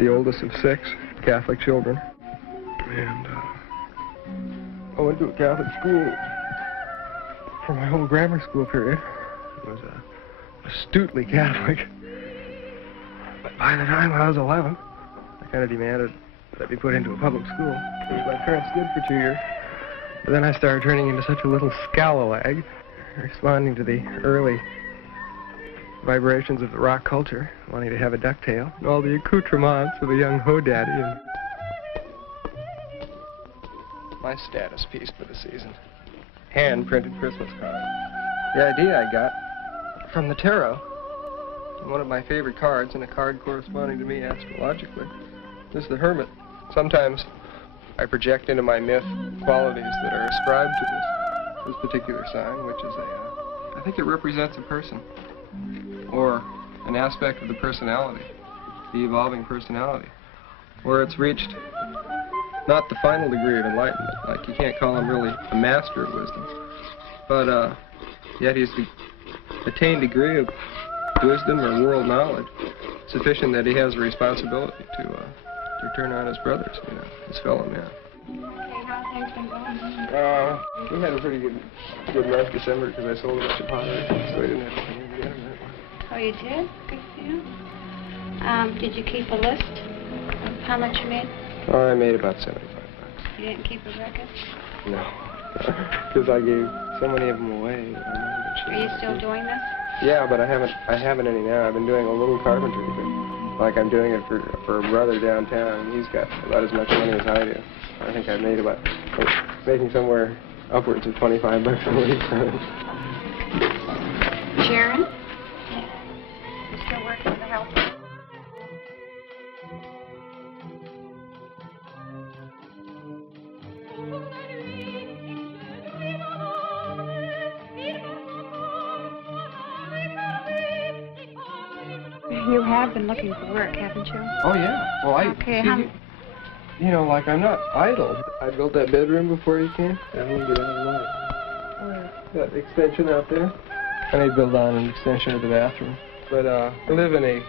the oldest of 6 Catholic children. And I went to a Catholic school for my whole grammar school period. I was astutely Catholic. But by the time I was 11, I kind of demanded that I be put into a public school. My parents did for 2 years. But then I started turning into such a little scalawag, responding to the early vibrations of the rock culture, wanting to have a ducktail, and all the accoutrements of a young ho-daddy. And my status piece for the season. Hand-printed Christmas card. The idea I got from the tarot. One of my favorite cards, and a card corresponding to me astrologically, is the Hermit. Sometimes I project into my myth qualities that are ascribed to this particular sign, which is I think it represents a person, or an aspect of the personality, the evolving personality, where it's reached not the final degree of enlightenment, like you can't call him really a master of wisdom, but yet he's attained a degree of wisdom or world knowledge sufficient that he has a responsibility to turn on his brothers, you know, his fellow men. Okay, how's things been going? We had a pretty good last December because I sold a bunch of pottery, so I didn't have to pay the internet. Oh, you did? Good for you. Did you keep a list of how much you made? Oh, I made about $75. You didn't keep a record? No, because I gave so many of them away. Are you still doing this? Yeah, but I haven't any now. I've been doing a little carpentry thing. Like I'm doing it for a brother downtown, and he's got about as much money as I do. I think I made making somewhere upwards of $25 a week. Sharon? You still working for the health? You have been looking for work, haven't you? Oh, yeah. Well, Okay, you know, like, I'm not idle. I built that bedroom before you came. I need to get out of the light. That extension out there. I need to build on an extension of the bathroom. But I live in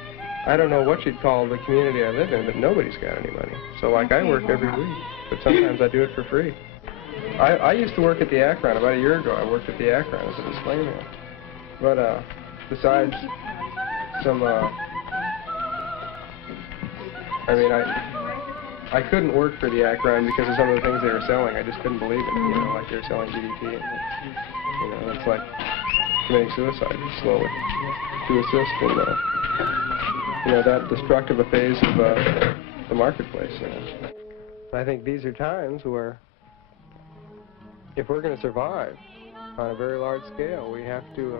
I don't know what you'd call the community I live in, but nobody's got any money. So, like, I work every week, but sometimes I do it for free. I used to work at the Akron. About a year ago, I worked at the Akron as a display man. But besides some, I couldn't work for the Akron because of some of the things they were selling. I just couldn't believe it, you know, like they were selling DDT. And, you know, it's like committing suicide slowly to assist in, you know, that destructive a phase of the marketplace, you know. I think these are times where if we're going to survive on a very large scale, we have to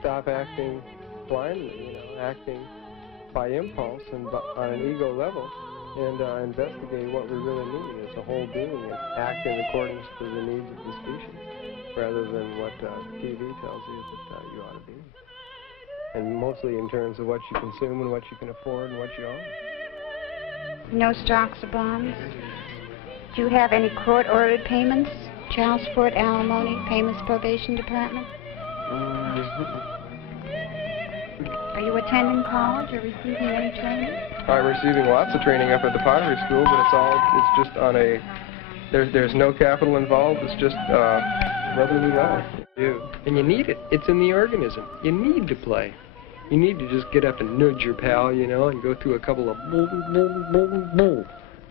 stop acting blindly, you know, acting by impulse and on an ego level, and investigate what we really need as a whole being and act in accordance to the needs of the species, rather than what TV tells you that you ought to be. And mostly in terms of what you consume and what you can afford and what you own. No stocks or bonds? Do you have any court-ordered payments? Child support, alimony, payments, probation department? Are you attending college or receiving any training? I'm receiving lots of training up at the pottery school, but it's just on a, there's no capital involved, it's just brotherly love. And you need it. It's in the organism. You need to play. You need to just get up and nudge your pal, you know, and go through a couple of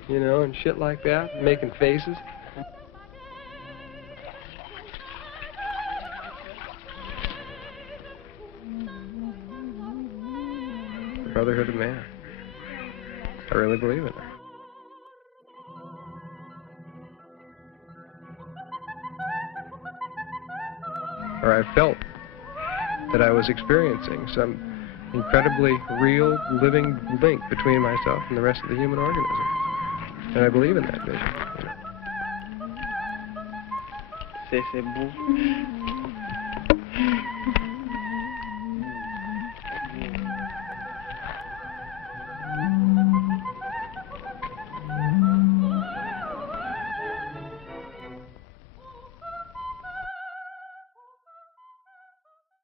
you know, and shit like that, making faces. Brotherhood of man. I really believe in it. Or I felt that I was experiencing some incredibly real, living link between myself and the rest of the human organism. And I believe in that vision. You know. C'est beau.